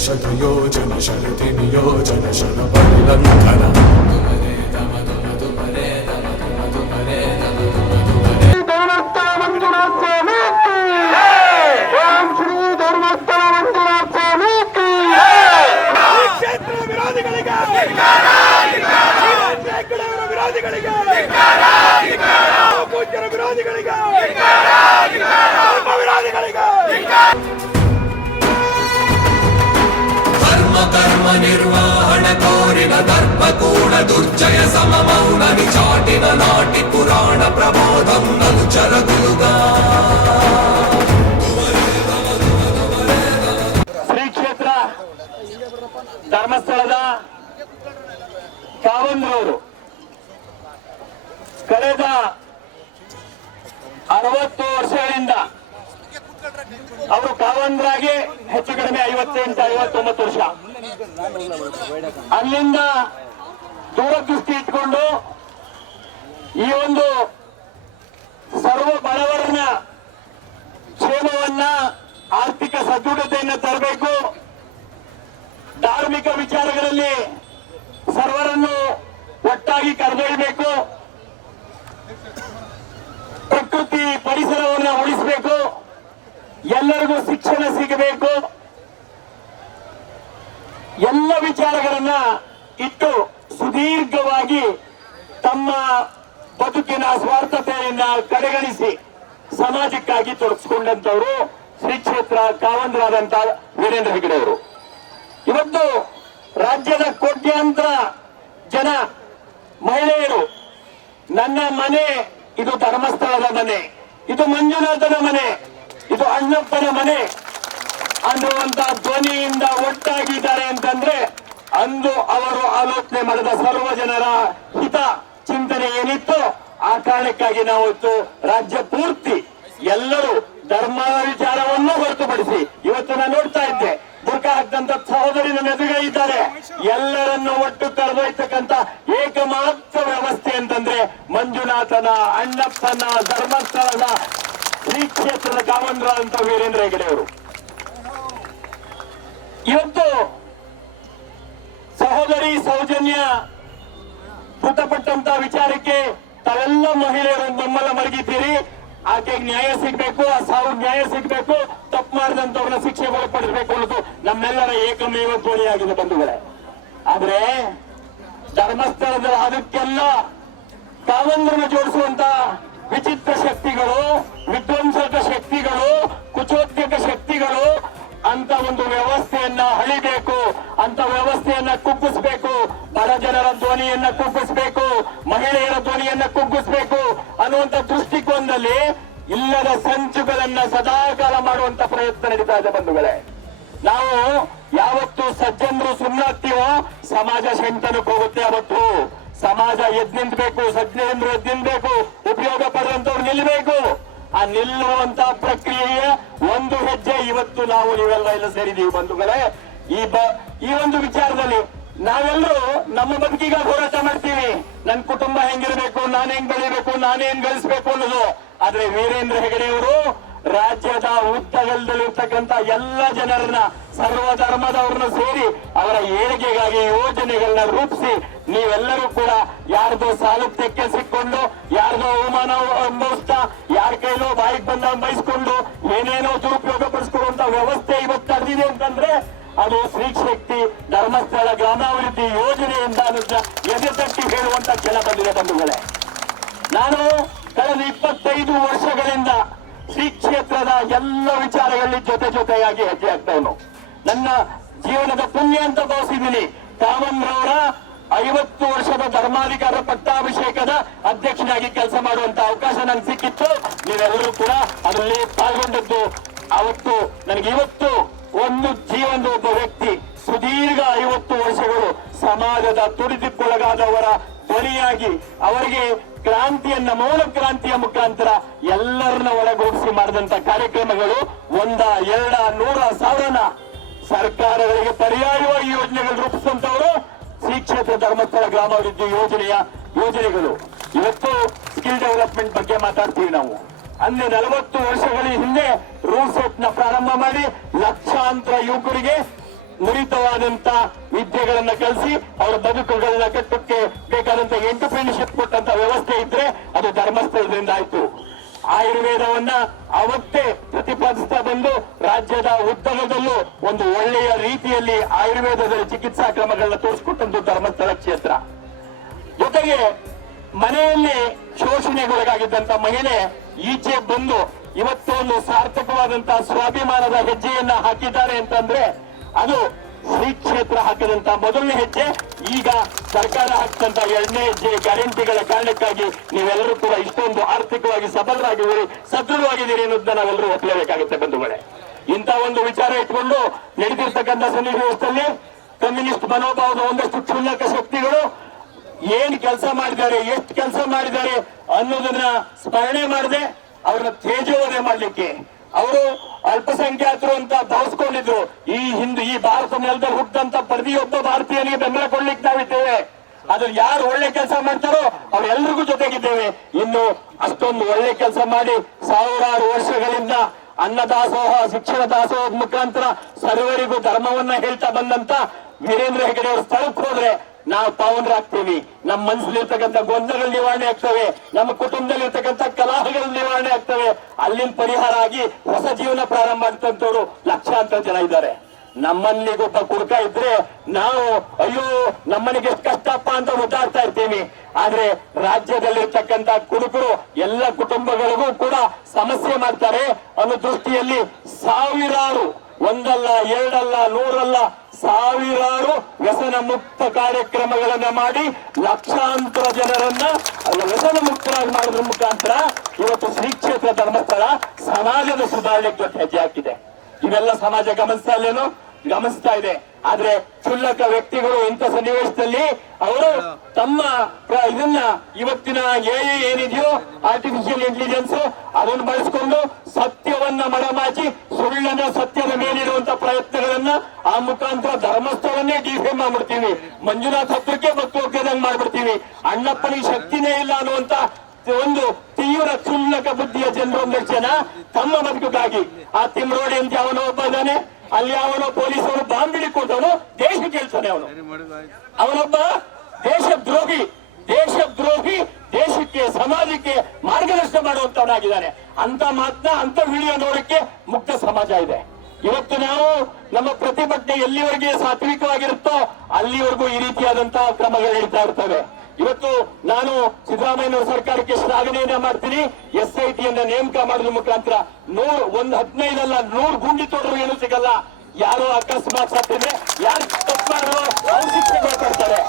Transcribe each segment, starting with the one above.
शतयोजन शरति नियोजन शरपरिलङ्घन कर्म निर्वाहण कोरिन दर्पकूण दुर्जय सममौननि चाटिन नाटि पुराण प्रबोधं अनुचर गुरुगा ಶ್ರೀ ಕ್ಷೇತ್ರ ಧರ್ಮಸ್ಥಳದ ಕಾವಂದ್ರವರು ಕಳೆದ 60 ವರ್ಷಗಳಿಂದ ಅವರು ಕಾವಂದ್ರಾಗಿ ಹೆಚ್ಚು ಕಡಿಮೆ 58-59 ವರ್ಷ ಅಲ್ಲಿಂದ ದೂರದೃಷ್ಟಿ ಇಟ್ಕೊಂಡು ಈ ಒಂದು ಸರ್ವ ಬಡವರನ್ನ ಕ್ಷೇಮವನ್ನ ಆರ್ಥಿಕ ಸದೃಢತೆಯನ್ನು ತರಬೇಕು, ಧಾರ್ಮಿಕ ವಿಚಾರಗಳಲ್ಲಿ ಸರ್ವರನ್ನು ಒಟ್ಟಾಗಿ ಕರೆದೊಯ್ಯಬೇಕು, ಪ್ರಕೃತಿ ಪರಿಸರವನ್ನು ಉಳಿಸಬೇಕು, ಎಲ್ಲರಿಗೂ ಶಿಕ್ಷಣ ಸಿಗಬೇಕು, ಎಲ್ಲ ವಿಚಾರಗಳನ್ನ ಇಟ್ಟು ಸುದೀರ್ಘವಾಗಿ ತಮ್ಮ ಬದುಕಿನ ಸ್ವಾರ್ಥತೆಯನ್ನ ಕಡೆಗಣಿಸಿ ಸಮಾಜಕ್ಕಾಗಿ ತೊಡಗಿಸಿಕೊಂಡಂತವರು ಶ್ರೀ ಕ್ಷೇತ್ರ ಕಾವಂದ್ರಾದಂತ ವೀರೇಂದ್ರ ಹೆಗಡೆ ಅವರು. ಇವತ್ತು ರಾಜ್ಯದ ಕೋಟ್ಯಾಂತರ ಜನ ಮಹಿಳೆಯರು ನನ್ನ ಮನೆ ಇದು ಧರ್ಮಸ್ಥಳದ ಮನೆ, ಇದು ಮಂಜುನಾಥನ ಮನೆ, ಇದು ಅಣ್ಣಪ್ಪನ ಮನೆ ಅನ್ನುವಂತ ಧ್ವನಿಯಿಂದ ಒಟ್ಟಾಗಿದ್ದಾರೆ ಅಂತಂದ್ರೆ ಅಂದು ಅವರು ಆಲೋಚನೆ ಮಾಡಿದ ಸರ್ವ ಜನರ ಹಿತ ಚಿಂತನೆ ಏನಿತ್ತು ಆ ಕಾರಣಕ್ಕಾಗಿ ನಾವು ಇವತ್ತು ರಾಜ್ಯ ಪೂರ್ತಿ ಎಲ್ಲರೂ ಧರ್ಮದ ವಿಚಾರವನ್ನು ಹೊರತುಪಡಿಸಿ ಇವತ್ತು ನಾನು ನೋಡ್ತಾ ಇದ್ದೆ ಬುರ್ಕ ಹಾಕಿದಂತ ಸಹೋದರಿ ನನ್ನ ಎದುರುಗಡೆ ಇದ್ದಾರೆ. ಎಲ್ಲರನ್ನು ಒಟ್ಟು ಕರೆದೊಯ್ತಕ್ಕಂತ ಏಕಮಾತ್ರ ವ್ಯವಸ್ಥೆ ಅಂತಂದ್ರೆ ಮಂಜುನಾಥನ, ಅಣ್ಣಪ್ಪನ, ಧರ್ಮಸ್ಥಳದ ಶ್ರೀ ಕ್ಷೇತ್ರದ ಕಾವಂದ್ರ ಅಂತ ವೀರೇಂದ್ರ ಹೆಗಡೆ ಅವರು. ಇವತ್ತು ಸಹೋದರಿ ಸೌಜನ್ಯ ಮೃತಪಟ್ಟಂತ ವಿಚಾರಕ್ಕೆ ತಾವೆಲ್ಲ ಮಹಿಳೆಯರು ನಮ್ಮೆಲ್ಲ ಮಲಗಿದ್ದೀರಿ. ಆಕೆಗೆ ನ್ಯಾಯ ಸಿಗ್ಬೇಕು, ಆ ಸಾವು ನ್ಯಾಯ ಸಿಗ್ಬೇಕು, ತಪ್ಪು ಮಾಡಿದಂತವ್ರನ್ನ ಶಿಕ್ಷೆ ಒಳಪಡಿಸಬೇಕು ಅನ್ನೋದು ನಮ್ಮೆಲ್ಲರ ಏಕಮೇವ ಧ್ವನಿಯಾಗಿದೆ ಬಂಧುಗಳೇ. ಆದ್ರೆ ಧರ್ಮಸ್ಥಳದ ಅದಕ್ಕೆಲ್ಲ ಕಾವಂದ್ರನ್ನು ಜೋಡಿಸುವಂತ ವಿಚಿತ್ರ ಶಕ್ತಿಗಳು, ವಿಧ್ವಂಸಕ ಶಕ್ತಿಗಳು, ಕುಚೋದ್ಯಕ ಶಕ್ತಿಗಳು ಅಂತ ಒಂದು ವ್ಯವಸ್ಥೆಯನ್ನ ಅಳಿಬೇಕು, ಅಂತ ವ್ಯವಸ್ಥೆಯನ್ನ ಕುಗ್ಗಿಸಬೇಕು, ಬಡ ಜನರ ಧ್ವನಿಯನ್ನ ಕುಗ್ಗಿಸಬೇಕು, ಮಹಿಳೆಯರ ಧ್ವನಿಯನ್ನ ಕುಗ್ಗಿಸಬೇಕು ಅನ್ನುವಂತ ದೃಷ್ಟಿಕೋನದಲ್ಲಿ ಇಲ್ಲದ ಸಂಚುಗಳನ್ನ ಸದಾಕಾಲ ಮಾಡುವಂತ ಪ್ರಯತ್ನ ನಡೀತಾ ಇದೆ ಬಂಧುಗಳೇ. ನಾವು ಯಾವತ್ತು ಸಜ್ಜನರು ಸುಮ್ಮನಾಗ್ತೀವೋ ಸಮಾಜ ಸೆಂಟನಕ್ಕೆ ಹೋಗುತ್ತೆ. ಅವತ್ತು ಸಮಾಜ ಎದ್ ನಿಂತಬೇಕು, ಸಜ್ಜನರು ಎದ್ ನಿಲ್ಬೇಕು, ಉಪಯೋಗ ಪಡೆದಂತವ್ರು ನಿಲ್ಬೇಕು. ಆ ನಿಲ್ಲುವಂತ ಪ್ರಕ್ರಿಯೆಯ ಒಂದು ಹೆಜ್ಜೆ ಇವತ್ತು ನಾವು ನೀವೆಲ್ಲ ಎಲ್ಲ ಸೇರಿದೀವಿ ಬಂಧುಗಳೇ. ಈ ಒಂದು ವಿಚಾರದಲ್ಲಿ ನಾವೆಲ್ಲರೂ ನಮ್ಮ ಬದುಕಿಗ ಹೋರಾಟ ಮಾಡ್ತೀವಿ. ನನ್ನ ಕುಟುಂಬ ಹೆಂಗಿರ್ಬೇಕು, ನಾನು ಹೆಂಗ್ ಬೆಳಿಬೇಕು, ನಾನೇನ್ ಗಳಿಸ್ಬೇಕು ಅನ್ನೋದು. ಆದ್ರೆ ವೀರೇಂದ್ರ ಹೆಗಡೆ ಅವರು ರಾಜ್ಯದ ಉದ್ದಗಲದಲ್ಲಿರ್ತಕ್ಕಂಥ ಎಲ್ಲ ಜನರನ್ನ, ಸರ್ವ ಧರ್ಮದವ್ರನ್ನ ಸೇರಿ ಅವರ ಏಳಿಗೆಗಾಗಿ ಯೋಜನೆಗಳನ್ನ ರೂಪಿಸಿ ನೀವೆಲ್ಲರೂ ಕೂಡ ಯಾರ್ದೋ ಸಾಲು ತೆಕ್ಕೆ ಸಿಕ್ಕೊಂಡು, ಯಾರ್ದೋ ಅವಮಾನ ಅನುಭವಿಸ್ತಾ, ಯಾರ ಕೈಲೋ ಬಾಯಿಗೆ ಬಂದ ಬಯಸ್ಕೊಂಡು ಏನೇನೋ ದುರುಪಯೋಗ ಪಡಿಸ್ಕೊಳ್ಳುವಂತ ವ್ಯವಸ್ಥೆ ಇವತ್ತು ನಡೆದಿದೆ ಅಂತಂದ್ರೆ ಅದು ಶ್ರೀ ಶಕ್ತಿ ಧರ್ಮಸ್ಥಳ ಗ್ರಾಮಾಭಿವೃದ್ಧಿ ಯೋಜನೆಯಿಂದ ಎದೆ ತಟ್ಟಿ ಹೇಳುವಂತ ಕೆಲ ಬಂದಿದೆ ಬಂಧುಗಳೇ. ನಾನು ಕಳೆದ 25 ವರ್ಷಗಳಿಂದ ಶ್ರೀ ಕ್ಷೇತ್ರದ ಎಲ್ಲ ವಿಚಾರಗಳಲ್ಲಿ ಜೊತೆಯಾಗಿ ಹೆಜ್ಜೆ ಹಾಕ್ತವನು. ನನ್ನ ಜೀವನದ ಪುಣ್ಯ ಅಂತ ಭಾವಿಸಿದ್ದೀನಿ. ಕಾವಂದ್ರವರ 50 ವರ್ಷದ ಧರ್ಮಾಧಿಕಾರ ಪಟ್ಟಾಭಿಷೇಕದ ಅಧ್ಯಕ್ಷನಾಗಿ ಕೆಲಸ ಮಾಡುವಂತ ಅವಕಾಶ ನನಗೆ ಸಿಕ್ಕಿತ್ತು. ನೀವೆಲ್ಲರೂ ಕೂಡ ಅದರಲ್ಲಿ ಪಾಲ್ಗೊಂಡದ್ದು. ಅವತ್ತು ನನಗೆ ಇವತ್ತು ಒಂದು ಜೀವನದ ಒಬ್ಬ ವ್ಯಕ್ತಿ ಸುದೀರ್ಘ 50 ವರ್ಷಗಳು ಸಮಾಜದ ತುಳಿತಕ್ಕೊಳಗಾದವರ ಧ್ವನಿಯಾಗಿ ಅವರಿಗೆ ಕ್ರಾಂತಿಯನ್ನ, ಮೌನ ಕ್ರಾಂತಿಯ ಮುಖಾಂತರ ಎಲ್ಲರನ್ನ ಒಳಗೂಡಿಸಿ ಮಾಡಿದಂತ ಕಾರ್ಯಕ್ರಮಗಳು 1, 2, 100, 1000 ಸರ್ಕಾರಗಳಿಗೆ ಪರ್ಯಾಯವಾಗಿ ಯೋಜನೆಗಳು ರೂಪಿಸುವಂತವರು ಶ್ರೀ ಕ್ಷೇತ್ರ ಧರ್ಮಸ್ಥಳ ಗ್ರಾಮಾಭಿವೃದ್ಧಿ ಯೋಜನೆಗಳು. ಇವತ್ತು ಸ್ಕಿಲ್ ಡೆವಲಪ್ಮೆಂಟ್ ಬಗ್ಗೆ ಮಾತಾಡ್ತೀವಿ ನಾವು. ಅಂದ್ರೆ 40 ವರ್ಷಗಳ ಹಿಂದೆ ರೂಲ್ ಸೆಟ್ ನ ಪ್ರಾರಂಭ ಮಾಡಿ ಲಕ್ಷಾಂತರ ಯುವಕರಿಗೆ ನುರಿತವಾದಂತ ವಿದ್ಯೆಗಳನ್ನ ಕಲಿಸಿ ಅವರ ಬದುಕುಗಳನ್ನ ಕಟ್ಟಕ್ಕೆ ಬೇಕಾದಂತ ಎಂಟರ್ಪ್ರಿನರ್ಶಿಪ್ ಕೊಟ್ಟಂತ ವ್ಯವಸ್ಥೆ ಇದ್ರೆ ಅದು ಧರ್ಮಸ್ಥಳದಿಂದ ಆಯ್ತು. ಆಯುರ್ವೇದವನ್ನ ಅವತ್ತೇ ಪ್ರತಿಪಾದಿಸ್ತಾ ಬಂದು ರಾಜ್ಯದ ಉದ್ದಗದಲ್ಲೂ ಒಂದು ಒಳ್ಳೆಯ ರೀತಿಯಲ್ಲಿ ಆಯುರ್ವೇದದಲ್ಲಿ ಚಿಕಿತ್ಸಾ ಕ್ರಮಗಳನ್ನ ತೋರಿಸಿಕೊಟ್ಟಂತ ಧರ್ಮಸ್ಥಳ ಕ್ಷೇತ್ರ. ಜೊತೆಗೆ ಮನೆಯಲ್ಲಿ ಶೋಷಣೆಗೊಳಗಾಗಿದ್ದಂತ ಮಹಿಳೆ ಈಚೆ ಬಂದು ಇವತ್ತು ಒಂದು ಸಾರ್ಥಕವಾದಂತಹ ಸ್ವಾಭಿಮಾನದ ಹೆಜ್ಜೆಯನ್ನ ಹಾಕಿದ್ದಾರೆ ಅಂತಂದ್ರೆ ಅದು ಶ್ರೀ ಕ್ಷೇತ್ರ ಹಾಕಿದಂತ ಮೊದಲನೇ ಹೆಜ್ಜೆ. ಈಗ ಸರ್ಕಾರ ಹಾಕಿದಂತ ಎರಡನೇ ಹೆಜ್ಜೆ ಗ್ಯಾರಂಟಿಗಳ ಕಾರಣಕ್ಕಾಗಿ ನೀವೆಲ್ಲರೂ ಕೂಡ ಇಷ್ಟೊಂದು ಆರ್ಥಿಕವಾಗಿ ಸಬಲರಾಗಿದ್ದೀರಿ, ಸದೃಢವಾಗಿದ್ದೀರಿ ಅನ್ನೋದನ್ನ ನಾವೆಲ್ಲರೂ ಒಪ್ಪಲೇಬೇಕಾಗುತ್ತೆ ಬಂಧುಗಳೇ. ಇಂಥ ಒಂದು ವಿಚಾರ ಇಟ್ಕೊಂಡು ನಡೆದಿರ್ತಕ್ಕಂಥ ಸನ್ನಿವೇಶದಲ್ಲಿ ಕಮ್ಯುನಿಸ್ಟ್ ಮನೋಭಾವದ ಒಂದಷ್ಟು ಕ್ಷುಲ್ಲಕ ಶಕ್ತಿಗಳು ಏನ್ ಕೆಲಸ ಮಾಡಿದ್ದಾರೆ, ಎಷ್ಟು ಕೆಲಸ ಮಾಡಿದ್ದಾರೆ ಅನ್ನೋದನ್ನ ಸ್ಮರಣೆ ಮಾಡದೆ ಅವ್ರನ್ನ ತೇಜೋವಧೆ ಮಾಡ್ಲಿಕ್ಕೆ ಅವರು ಅಲ್ಪಸಂಖ್ಯಾತರು ಅಂತ ಭಾವಿಸ್ಕೊಂಡಿದ್ರು. ಈ ಭಾರತ ನೆಲದಲ್ಲಿ ಹುಟ್ಟಂತ ಪ್ರತಿಯೊಬ್ಬ ಭಾರತೀಯನಿಗೆ ಬೆಂಬಲ ಕೊಡ್ಲಿಕ್ಕೆ ನಾವಿದ್ದೇವೆ. ಅದ್ರ ಯಾರು ಒಳ್ಳೆ ಕೆಲಸ ಮಾಡ್ತಾರೋ ಅವರೆಲ್ಲರಿಗೂ ಜೊತೆಗಿದ್ದೇವೆ. ಇನ್ನು ಅಷ್ಟೊಂದು ಒಳ್ಳೆ ಕೆಲಸ ಮಾಡಿ ಸಾವಿರಾರು ವರ್ಷಗಳಿಂದ ಅನ್ನದಾಸೋಹ, ಶಿಕ್ಷಣ ದಾಸೋಹದ ಮುಖಾಂತರ ಸರ್ವರಿಗೂ ಧರ್ಮವನ್ನ ಹೇಳ್ತಾ ಬಂದಂತ ವೀರೇಂದ್ರ ಹೆಗಡೆ ಅವ್ರ ಸ್ಥಳಕ್ಕೆ ಹೋದ್ರೆ ನಾವು ಪಾವನರಾಗ್ತೀವಿ. ನಮ್ಮ ಮನಸ್ಸಲ್ಲಿರ್ತಕ್ಕಂಥ ಗೊಂದಲಗಳು ನಿವಾರಣೆ ಆಗ್ತವೆ, ನಮ್ಮ ಕುಟುಂಬದಲ್ಲಿರ್ತಕ್ಕಂಥ ಕಲಹಗಳು ನಿವಾರಣೆ ಆಗ್ತವೆ. ಅಲ್ಲಿನ ಪರಿಹಾರ ಆಗಿ ಹೊಸ ಜೀವನ ಪ್ರಾರಂಭ ಮಾಡ್ತಂತವ್ರು ಲಕ್ಷಾಂತರ ಜನ ಇದ್ದಾರೆ. ನಮ್ಮನಿಗೊಬ್ಬ ಕುಡುಕ ಇದ್ರೆ ನಾವು ಅಯ್ಯೋ ನಮ್ಮನಿಗೆ ಎಷ್ಟು ಕಷ್ಟಪ್ಪ ಅಂತ ಮುದ್ದಾಡ್ತಾ ಇರ್ತೀವಿ. ಆದ್ರೆ ರಾಜ್ಯದಲ್ಲಿರ್ತಕ್ಕಂಥ ಕುಡುಕರು ಎಲ್ಲ ಕುಟುಂಬಗಳಿಗೂ ಕೂಡ ಸಮಸ್ಯೆ ಮಾಡ್ತಾರೆ ಅನ್ನೋ ದೃಷ್ಟಿಯಲ್ಲಿ ಸಾವಿರಾರು, ಒಂದಲ್ಲ ಎರಡಲ್ಲ ನೂರಲ್ಲ ಸಾವಿರಾರು ವ್ಯಸನ ಮುಕ್ತ ಕಾರ್ಯಕ್ರಮಗಳನ್ನ ಮಾಡಿ ಲಕ್ಷಾಂತರ ಜನರನ್ನ ವ್ಯಸನ ಮುಕ್ತರಾಗಿ ಮಾಡೋದ್ರ ಮುಖಾಂತರ ಇವತ್ತು ಶ್ರೀ ಕ್ಷೇತ್ರ ಧರ್ಮಸ್ಥಳ ಸಮಾಜದ ಸುಧಾರಣೆಗೆ ದೊಡ್ಡ ಹೆಜ್ಜೆ ಹಾಕಿದೆ. ಇವೆಲ್ಲ ಸಮಾಜ ಗಮನಿಸ್ತಾ ಇದೆ. ಆದ್ರೆ ಕ್ಷುಲ್ಲಕ ವ್ಯಕ್ತಿಗಳು ಇಂಥ ಸನ್ನಿವೇಶದಲ್ಲಿ ಅವರು ತಮ್ಮ ಇದನ್ನ ಇವತ್ತಿನ ಏನಿದೆಯೋ ಆರ್ಟಿಫಿಷಿಯಲ್ ಇಂಟೆಲಿಜೆನ್ಸ್ ಅದನ್ನು ಬಳಸಿಕೊಂಡು ಸತ್ಯವನ್ನ ಮರೆಮಾಚಿ ಸುಳ್ಳನ್ನ ಸತ್ಯದ ಮೇಲಿರುವಂತ ಪ್ರಯತ್ನಗಳನ್ನ ಆ ಮುಖಾಂತರ ಧರ್ಮಸ್ಥಳನ್ನೇ ಡಿಫೇಮ್ ಮಾಡ್ಬಿಡ್ತೀವಿ, ಮಂಜುನಾಥ್ ಹತ್ರಕ್ಕೆ ಬತ್ತು ಹೋಗ್ದಂಗ್ ಮಾಡ್ಬಿಡ್ತೀವಿ, ಅಣ್ಣಪ್ಪನಿಗೆ ಶಕ್ತಿನೇ ಇಲ್ಲ ಅನ್ನುವಂತ ಒಂದು ತೀವ್ರ ಕ್ಷುಲ್ಲಕ ಬುದ್ಧಿಯ ಜನರು ಒಂದಷ್ಟು ಜನ ತಮ್ಮ ಬದುಕಿಗಾಗಿ ಆ ತಿಮ್ರೋಡಿ ಅಂತ ಅವನೋ ಒಬ್ಬ ಇದ್ದಾನೆ, ಅಲ್ಲಿ ಅವನೋ ಪೊಲೀಸರು ಬಾಂಬಿಡಿ ಕೊಟ್ಟವನು ದೇಶ ಕೇಳ್ತಾನೆ. ಅವನೊಬ್ಬ ದೇಶದ್ರೋಹಿ, ದೇಶಕ್ಕೆ ಸಮಾಜಕ್ಕೆ ಮಾರ್ಗದರ್ಶನ ಮಾಡುವಂತವನಾಗಿದ್ದಾನೆ. ಅಂತ ಮಾತನ್ನ ಅಂತ ವಿಡಿಯೋ ನೋಡಕ್ಕೆ ಮುಕ್ತ ಸಮಾಜ ಇದೆ. ಇವತ್ತು ನಾವು ನಮ್ಮ ಪ್ರತಿಭಟನೆ ಎಲ್ಲಿವರೆಗೆ ಸಾತ್ವಿಕವಾಗಿರುತ್ತೋ ಅಲ್ಲಿವರೆಗೂ ಈ ರೀತಿಯಾದಂತಹ ಕ್ರಮಗಳು ನಡೀತಾ ಇರ್ತವೆ. ಇವತ್ತು ನಾನು ಸಿದ್ದರಾಮಯ್ಯ ಸರ್ಕಾರಕ್ಕೆ ಶ್ಲಾಘನೆಯನ್ನ ಮಾಡ್ತೀನಿ. SIT ಯನ್ನ ನೇಮಕ ಮಾಡೋದ್ರ ಮುಖಾಂತರ 15 ಅಲ್ಲ 100 ಗುಂಡಿ ತೊಡರು ಏನು ಸಿಗಲ್ಲ. ಯಾರೋ ಅಕಸ್ಮಾತ್ ಸತ್ತಿದ್ರೆ ಯಾರು ತಪ್ಪು ಮಾಡಿದ್ರು ಅವ್ರು ಶಿಕ್ಷೆ ಮಾಡ್ತಾರೆ.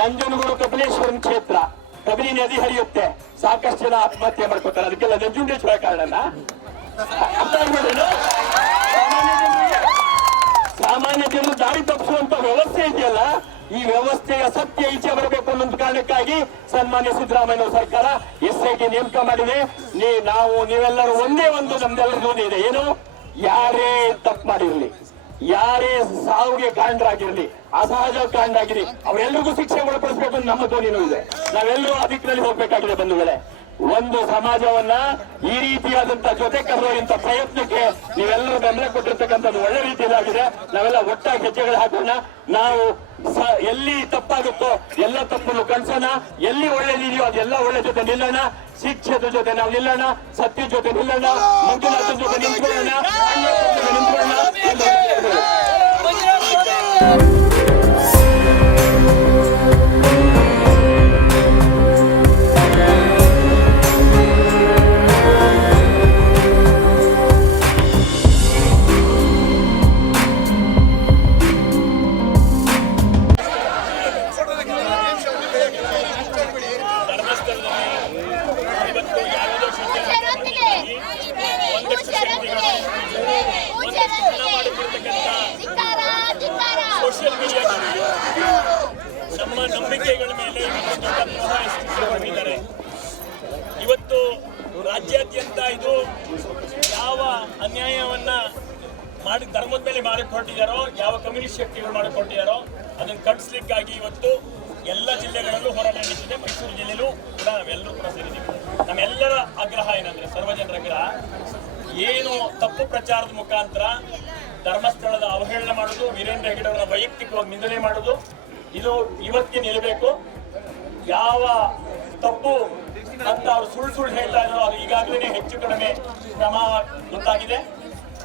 ನಂಜನಗೂಡು ಕಪಿಲೇಶ್ವರನ್ ಕ್ಷೇತ್ರ, ಕಬಿನಿ ನದಿ ಹರಿಯುತ್ತೆ, ಸಾಕಷ್ಟು ಜನ ಆತ್ಮಹತ್ಯೆ ಮಾಡ್ಕೊತಾರೆ. ಅದಕ್ಕೆಲ್ಲ ನಂಜುಂಡೇಶ್ವರ ಕಾರಣನ ಅರ್ಥ ಆಗ್ಬೇಡ. ಸಾಮಾನ್ಯ ಜನರು ದಾರಿ ತಪ್ಪಿಸುವಂತ ವ್ಯವಸ್ಥೆ ಇದೆಯಲ್ಲ, ಈ ವ್ಯವಸ್ಥೆಯ ಸತ್ಯ ಈಚೆ ಬರಬೇಕು ಅನ್ನೋ ಕಾರಣಕ್ಕಾಗಿ ಸನ್ಮಾನ್ಯ ಸಿದ್ದರಾಮಯ್ಯ ಸರ್ಕಾರ SIT ನೇಮಕ ಮಾಡಿದೆ. ನೀವೆಲ್ಲರೂ ಒಂದೇ ಒಂದು ನಮ್ದೆಲ್ಲರಿಗೂ ಇದೆ, ಏನು ಯಾರೇ ತಪ್ಪು ಮಾಡಿರ್ಲಿ, ಯಾರೇ ಸಾವಿಗೆ ಕಾರಣರಾಗಿರ್ಲಿ, ಅಸಹಜ ಕಾರಣರಾಗಿರ್ಲಿ, ಅವರೆಲ್ಲರಿಗೂ ಶಿಕ್ಷೆ ಒಳಪಡಿಸಬೇಕು ಅಂತ ನಮ್ಮ ಧ್ವನಿನೂ ಇದೆ. ನಾವೆಲ್ಲರೂ ಆ ದಿಕ್ಕಿನಲ್ಲಿ ಹೋಗ್ಬೇಕಾಗಿದೆ ಬಂಧುಗಳೇ. ಒಂದು ಸಮಾಜವನ್ನ ಈ ರೀತಿಯಾದಂತ ಜೊತೆ ಕರೆಯುವಂತ ಪ್ರಯತ್ನಕ್ಕೆ ನೀವೆಲ್ಲರೂ ಬೆಂಬಲ ಕೊಟ್ಟಿರ್ತಕ್ಕಂಥದ್ದು ಒಳ್ಳೆ ರೀತಿಯಲ್ಲಾಗಿದೆ. ನಾವೆಲ್ಲ ಒಟ್ಟಾಗಿ ಹೆಜ್ಜೆಗಳು ಹಾಕೋಣ. ನಾವು ಎಲ್ಲಿ ತಪ್ಪಾಗುತ್ತೋ ಎಲ್ಲ ತಪ್ಪನ್ನು ಕಳ್ಸೋಣ, ಎಲ್ಲಿ ಒಳ್ಳೇದಿದೆಯೋ ಅದೆಲ್ಲ ಒಳ್ಳೆ ಜೊತೆ ನಿಲ್ಲೋಣ, ಶಿಕ್ಷೆದ ಜೊತೆ ನಾವು ನಿಲ್ಲೋಣ, ಸತ್ಯ ಜೊತೆ ನಿಲ್ಲೋಣ, ಮಂಜುನಾಥನ ಜೊತೆ ನಿಂತ್ಕೊಳ್ಳೋಣ, ನಿಂತ್ಕೊಳ್ಳೋಣ. ನಮ್ಮ ನಂಬಿಕೆಗಳ ಮೇಲೆ ಇವತ್ತು ರಾಜ್ಯಾದ್ಯಂತ ಇದು ಯಾವ ಅನ್ಯಾಯವನ್ನ ಮಾಡಿ ಧರ್ಮದ ಮೇಲೆ ಮಾಡಿಕೊಟ್ಟಿದ್ದಾರೋ, ಯಾವ ಕಮ್ಯುನಿಸ್ಟ್ ಶಕ್ತಿಗಳು ಮಾಡಿಕೊಟ್ಟಿದ್ದಾರೋ ಅದನ್ನು ಕಟ್ಟಿಸ್ಲಿಕ್ಕಾಗಿ ಇವತ್ತು ಎಲ್ಲ ಜಿಲ್ಲೆಗಳಲ್ಲೂ ಹೋರಾಟ ನಡೀತಿದೆ. ಮೈಸೂರು ಜಿಲ್ಲೆಯಲ್ಲೂ ಕೂಡ ನಾವೆಲ್ಲರೂ ಕೂಡ ಸೇರಿದ್ದೀವಿ. ನಮ್ಮೆಲ್ಲರ ಆಗ್ರಹ ಏನಂದ್ರೆ, ಸರ್ವಜನರ ಆಗ್ರಹ ಏನು, ತಪ್ಪು ಪ್ರಚಾರದ ಮುಖಾಂತರ ಧರ್ಮಸ್ಥಳದ ಅವಹೇಳನ ವೀರೇಂದ್ರ ಹೆಗಡೆ ಅವರನ್ನ ವೈಯಕ್ತಿಕವಾಗಿ ನಿಂದನೆ ಮಾಡೋದು ಇದು ಇವತ್ತಿಗೆ ನಿಲ್ಲಬೇಕು. ಯಾವ ತಪ್ಪು ಅಂತ ಅವ್ರು ಸುಳ್ಳು ಹೇಳ್ತಾ ಇದ್ರು ಅದು ಈಗಾಗಲೇ ಹೆಚ್ಚು ಕಡಿಮೆ ಕ್ರಮ ಗೊತ್ತಾಗಿದೆ.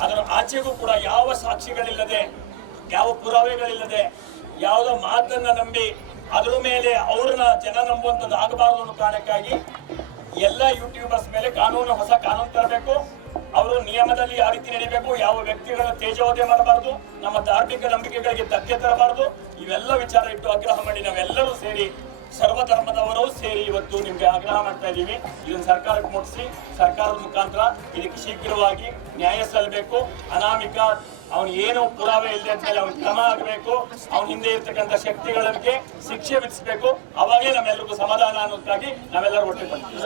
ಅದರ ಆಚೆಗೂ ಕೂಡ ಯಾವ ಸಾಕ್ಷಿಗಳಿಲ್ಲದೆ, ಯಾವ ಪುರಾವೆಗಳಿಲ್ಲದೆ, ಯಾವುದೋ ಮಾತನ್ನ ನಂಬಿ ಅದರ ಮೇಲೆ ಅವ್ರನ್ನ ಜನ ನಂಬುವಂಥದ್ದು ಆಗಬಾರದು ಅನ್ನೋ ಕಾರಣಕ್ಕಾಗಿ ಎಲ್ಲ ಯೂಟ್ಯೂಬರ್ಸ್ ಮೇಲೆ ಹೊಸ ಕಾನೂನು ತರಬೇಕು. ಅವರು ನಿಯಮದಲ್ಲಿ ಯಾವ ರೀತಿ ನಡೀಬೇಕು, ಯಾವ ವ್ಯಕ್ತಿಗಳ ತೇಜೋವಧೆ ಮಾಡಬಾರದು, ನಮ್ಮ ಧಾರ್ಮಿಕ ನಂಬಿಕೆಗಳಿಗೆ ಧಕ್ಕೆ ತರಬಾರದು. ಇವೆಲ್ಲ ವಿಚಾರ ಇಟ್ಟು ಆಗ್ರಹ ಮಾಡಿ ನಾವೆಲ್ಲರೂ ಸೇರಿ ಸರ್ವಧರ್ಮದವರು ಸೇರಿ ಇವತ್ತು ನಿಮ್ಗೆ ಆಗ್ರಹ ಮಾಡ್ತಾ ಇದ್ದೀವಿ. ಇದನ್ನು ಸರ್ಕಾರಕ್ಕೆ ಮುಟ್ಟಿಸಿ ಸರ್ಕಾರದ ಮುಖಾಂತರ ಇದಕ್ಕೆ ಶೀಘ್ರವಾಗಿ ನ್ಯಾಯ ಸಲ್ಲಬೇಕು. ಅನಾಮಿಕ ಅವನು ಏನು ಪುರಾವೆ ಇಲ್ಲದೆ ಅಂತೇಳಿ ಅವ್ನು ಕ್ರಮ ಆಗಬೇಕು. ಅವನ ಹಿಂದೆ ಇರ್ತಕ್ಕಂಥ ಶಕ್ತಿಗಳಿಗೆ ಶಿಕ್ಷೆ ವಿಧಿಸಬೇಕು. ಅವಾಗೇ ನಮ್ಮೆಲ್ಲರಿಗೂ ಸಮಾಧಾನ ಅನ್ನೋದಕ್ಕಾಗಿ ನಾವೆಲ್ಲರೂ ಒಟ್ಟಿಗೆ ಬಂದಿದ್ದೀವಿ.